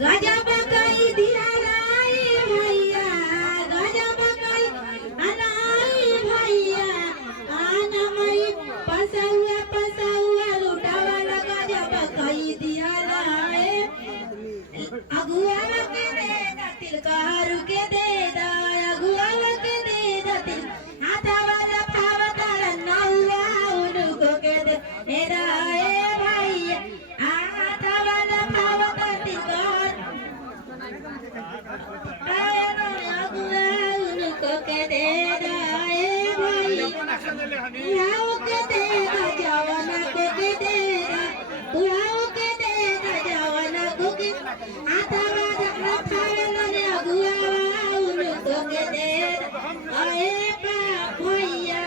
गजबकाई दियाराई भैया गजबकाई अनाई भैया आनमई पसौआ लुटावाला गजबकाई दियाराई अगुआ के दे तिलकार के दे अगुआ के दे तिल हाथा वाला फावतार नौआ उनको के दे राए भैया हाथा वाला फावतार तिलकार अगुआ उनको के दे राए भैया बुढ़ाओ के दे जवाना को के दे बुढ़ाओ के दे जवाना को के हाथा वाला फावतार अगुआ उनको के दे आए भैया